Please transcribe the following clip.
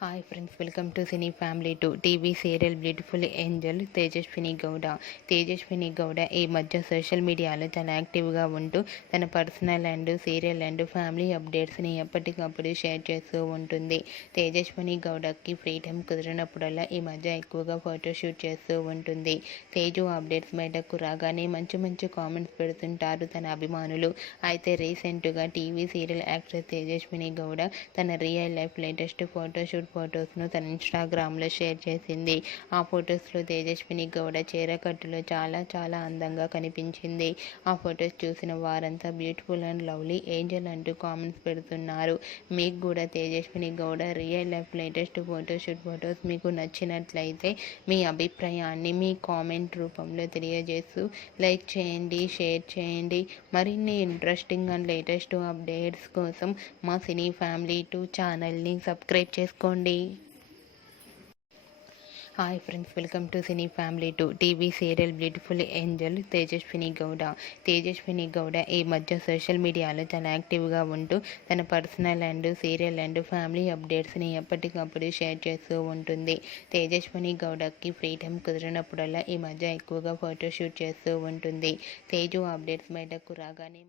Hi friends, welcome to cine family to TV serial beautiful angel Tejaswini Gowda. Tejaswini Gowda ఈ మధ్య social మీడియాలో చాలా యాక్టివ్గా ఉంటూ తన personal and serial and family అప్డేట్స్ని ఎప్పటికప్పుడు షేర్ చేస్తూ ఉంటుంది. తేజస్విని గౌడకి ఫ్రీ టైం కుదిరినప్పుడల్లా ఈ మధ్య ఎక్కువగా ఫోటోషూట్ చేస్తూ ఉంటుంది. తేజు అప్డేట్స్ బయటకు రాగానే మంచి మంచి కామెంట్స్ పెడుతుంటారు తన అభిమానులు. అయితే రీసెంట్గా TV serial actress Tejaswini Gowda తన రియల్ లైఫ్ లేటెస్ట్ ఫోటోషూట్ ఫొటోస్ను తన ఇన్స్టాగ్రామ్లో షేర్ చేసింది. ఆ ఫొటోస్లో తేజస్విని గౌడ చీరకట్టులో చాలా చాలా అందంగా కనిపించింది. ఆ ఫొటోస్ చూసిన వారంతా బ్యూటిఫుల్ అండ్ లవ్లీ ఏంజల్ అంటూ కామెంట్స్ పెడుతున్నారు. మీకు కూడా Tejaswini Gowda real life latest photoshoot photos మీకు నచ్చినట్లయితే మీ అభిప్రాయాన్ని మీ కామెంట్ రూపంలో తెలియజేస్తూ లైక్ చేయండి, షేర్ చేయండి. మరిన్ని ఇంట్రెస్టింగ్ అండ్ లేటెస్ట్ అప్డేట్స్ కోసం మా సినీ ఫ్యామిలీ 2 ఛానల్ని సబ్స్క్రైబ్ చేసుకోండి. Hi friends, welcome to cine family to TV serial beautiful angel Tejaswini Gowda. Tejaswini Gowda ఈ మధ్య సోషల్ మీడియాలో చాలా యాక్టివ్గా ఉంటూ తన personal and serial and family అప్డేట్స్ని ఎప్పటికప్పుడు షేర్ చేస్తూ ఉంటుంది. తేజస్విని గౌడకి ఫ్రీ టైం కుదిరినప్పుడల్లా ఈ మధ్య ఎక్కువగా ఫోటోషూట్ చేస్తూ ఉంటుంది. తేజు అప్డేట్స్ బయటకు రాగానే